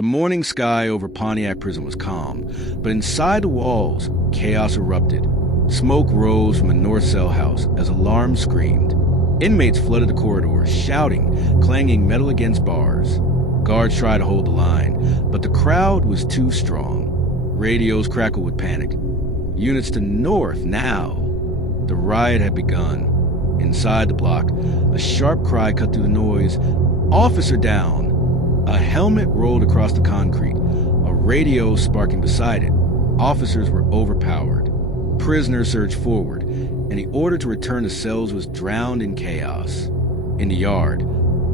The morning sky over Pontiac Prison was calm, but inside the walls, chaos erupted. Smoke rose from the north cell house as alarms screamed. Inmates flooded the corridors, shouting, clanging metal against bars. Guards tried to hold the line, but the crowd was too strong. Radios crackled with panic. Units to north now. The riot had begun. Inside the block, a sharp cry cut through the noise. Officer down! A helmet rolled across the concrete, a radio sparking beside it. Officers were overpowered. Prisoners surged forward, and the order to return to cells was drowned in chaos. In the yard,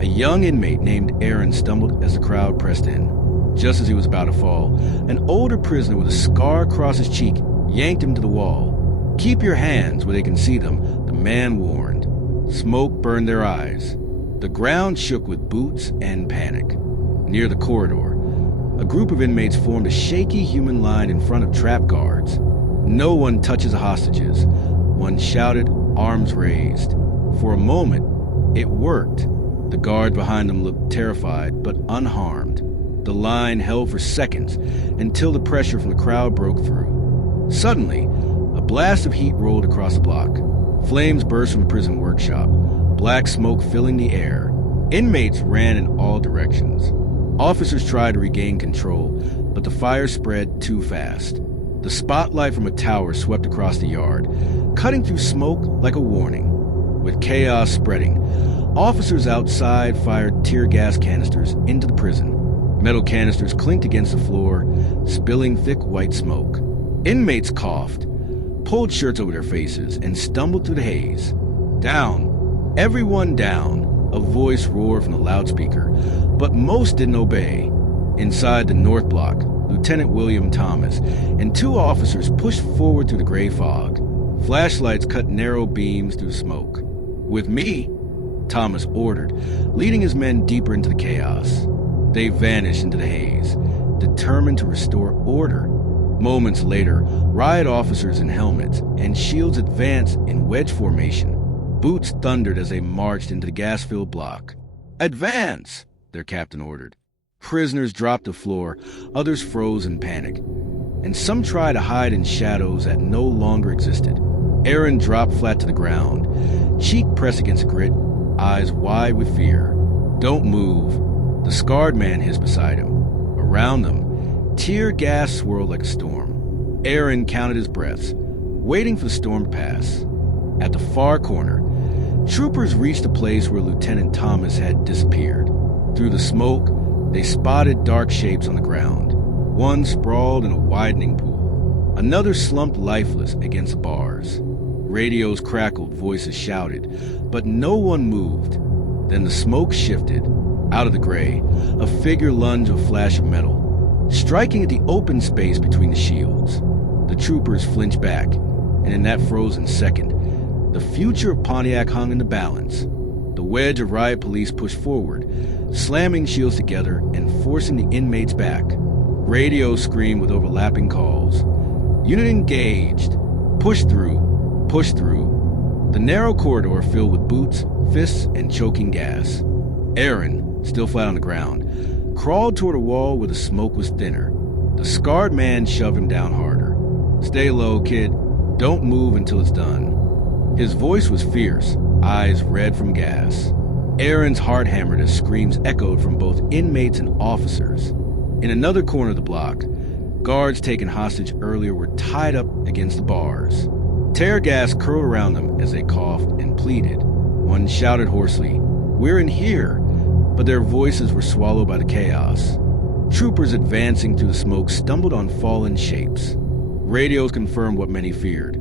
a young inmate named Aaron stumbled as the crowd pressed in. Just as he was about to fall, an older prisoner with a scar across his cheek yanked him to the wall. "Keep your hands where they can see them," the man warned. Smoke burned their eyes. The ground shook with boots and panic. Near the corridor, a group of inmates formed a shaky human line in front of trap guards. "No one touches the hostages," one shouted, arms raised. For a moment, it worked. The guard behind them looked terrified, but unharmed. The line held for seconds until the pressure from the crowd broke through. Suddenly, a blast of heat rolled across the block. Flames burst from the prison workshop, black smoke filling the air. Inmates ran in all directions. Officers tried to regain control, but the fire spread too fast. The spotlight from a tower swept across the yard, cutting through smoke like a warning. With chaos spreading, officers outside fired tear gas canisters into the prison. Metal canisters clinked against the floor, spilling thick white smoke. Inmates coughed, pulled shirts over their faces, and stumbled through the haze. "Down! Everyone down!" A voice roared from the loudspeaker, but most didn't obey. Inside the north block, Lieutenant William Thomas and two officers pushed forward through the gray fog. Flashlights cut narrow beams through smoke. "With me," Thomas ordered, leading his men deeper into the chaos. They vanished into the haze, determined to restore order. Moments later, riot officers in helmets and shields advanced in wedge formation. Boots thundered as they marched into the gas-filled block. "Advance!" their captain ordered. Prisoners dropped to the floor, others froze in panic, and some tried to hide in shadows that no longer existed. Aaron dropped flat to the ground, cheek pressed against grit, eyes wide with fear. "Don't move," the scarred man hissed beside him. Around them, tear gas swirled like a storm. Aaron counted his breaths, waiting for the storm to pass. At the far corner, troopers reached a place where Lieutenant Thomas had disappeared. Through the smoke, they spotted dark shapes on the ground. One sprawled in a widening pool. Another slumped lifeless against the bars. Radios crackled, voices shouted, but no one moved. Then the smoke shifted. Out of the gray, a figure lunged with a flash of metal, striking at the open space between the shields. The troopers flinched back, and in that frozen second, the future of Pontiac hung in the balance. The wedge of riot police pushed forward, slamming shields together and forcing the inmates back. Radios screamed with overlapping calls. "Unit engaged! Push through! Push through!" The narrow corridor filled with boots, fists, and choking gas. Aaron, still flat on the ground, crawled toward a wall where the smoke was thinner. The scarred man shoved him down harder. "Stay low, kid. Don't move until it's done." His voice was fierce, eyes red from gas. Aaron's heart hammered as screams echoed from both inmates and officers. In another corner of the block, guards taken hostage earlier were tied up against the bars. Tear gas curled around them as they coughed and pleaded. One shouted hoarsely, "We're in here," but their voices were swallowed by the chaos. Troopers advancing through the smoke stumbled on fallen shapes. Radios confirmed what many feared.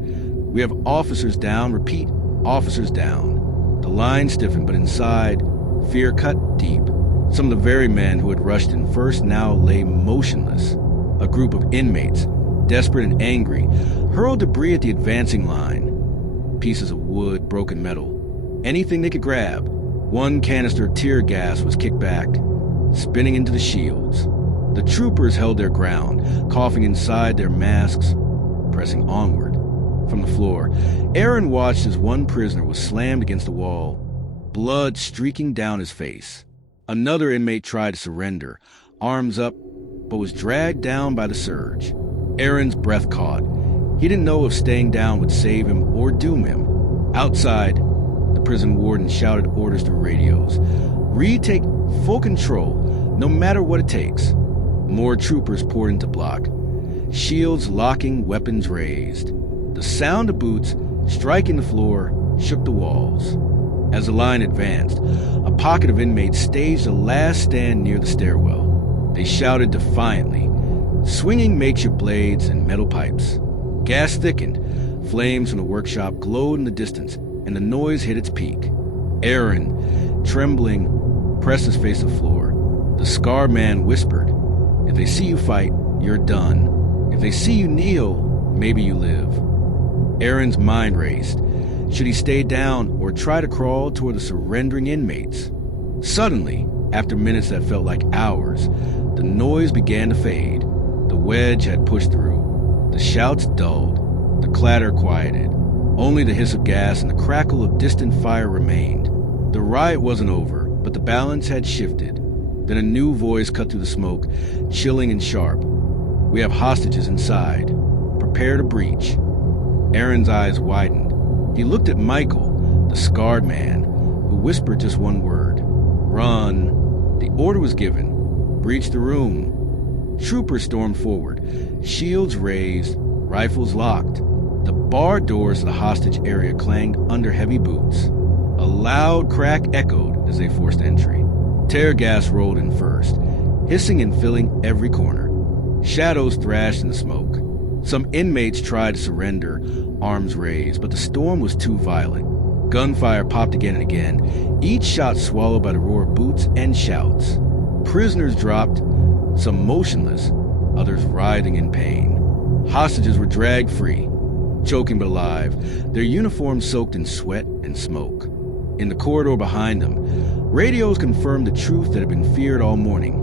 "We have officers down. Repeat, officers down." The line stiffened, but inside, fear cut deep. Some of the very men who had rushed in first now lay motionless. A group of inmates, desperate and angry, hurled debris at the advancing line. Pieces of wood, broken metal, anything they could grab. One canister of tear gas was kicked back, spinning into the shields. The troopers held their ground, coughing inside their masks, pressing onward. From the floor, Aaron watched as one prisoner was slammed against the wall, blood streaking down his face. Another inmate tried to surrender, arms up, but was dragged down by the surge. Aaron's breath caught. He didn't know if staying down would save him or doom him. Outside, the prison warden shouted orders through radios. Retake full control, no matter what it takes. More troopers poured into block. Shields locking, weapons raised. The sound of boots striking the floor shook the walls. As the line advanced, a pocket of inmates staged a last stand near the stairwell. They shouted defiantly, swinging makeshift blades and metal pipes. Gas thickened. Flames from the workshop glowed in the distance, and the noise hit its peak. Aaron, trembling, pressed his face to the floor. The scarred man whispered, "If they see you fight, you're done. If they see you kneel, maybe you live." Aaron's mind raced. Should he stay down or try to crawl toward the surrendering inmates? Suddenly, after minutes that felt like hours, the noise began to fade. The wedge had pushed through. The shouts dulled. The clatter quieted. Only the hiss of gas and the crackle of distant fire remained. The riot wasn't over, but the balance had shifted. Then a new voice cut through the smoke, chilling and sharp. "We have hostages inside. Prepare to breach." Aaron's eyes widened. He looked at Michael, the scarred man, who whispered just one word: "Run." The order was given. Breach the room. Troopers stormed forward, shields raised, rifles locked. The barred doors to the hostage area clanged under heavy boots. A loud crack echoed as they forced entry. Tear gas rolled in first, hissing and filling every corner. Shadows thrashed in the smoke. Some inmates tried to surrender, arms raised, but the storm was too violent. Gunfire popped again and again, each shot swallowed by the roar of boots and shouts. Prisoners dropped, some motionless, others writhing in pain. Hostages were dragged free, choking but alive, their uniforms soaked in sweat and smoke. In the corridor behind them, radios confirmed the truth that had been feared all morning.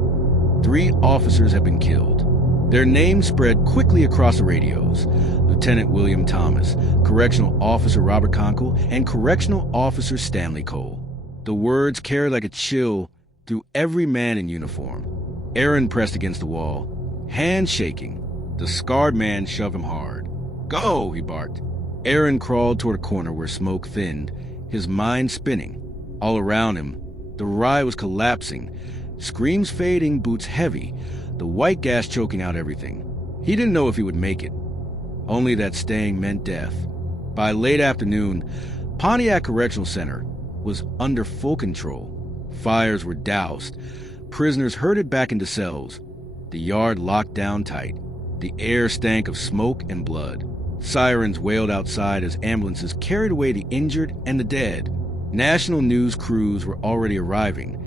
3 officers had been killed. Their names spread quickly across the radios: Lieutenant William Thomas, Correctional Officer Robert Conkle, and Correctional Officer Stanley Cole. The words carried like a chill through every man in uniform. Aaron pressed against the wall, hands shaking. The scarred man shoved him hard. "Go!" he barked. Aaron crawled toward a corner where smoke thinned, his mind spinning. All around him, the riot was collapsing, screams fading, boots heavy, the white gas choking out everything. He didn't know if he would make it, only that staying meant death. By late afternoon, Pontiac Correctional Center was under full control. Fires were doused, prisoners herded back into cells, the yard locked down tight. The air stank of smoke and blood. Sirens wailed outside as ambulances carried away the injured and the dead. National news crews were already arriving,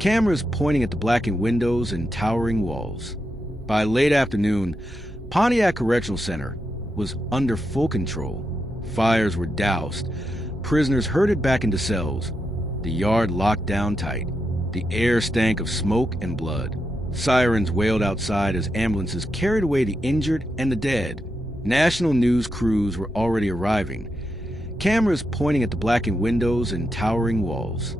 cameras pointing at the blackened windows and towering walls. By late afternoon, Pontiac Correctional Center was under full control. Fires were doused, prisoners herded back into cells, the yard locked down tight. The air stank of smoke and blood. Sirens wailed outside as ambulances carried away the injured and the dead. National news crews were already arriving, cameras pointing at the blackened windows and towering walls.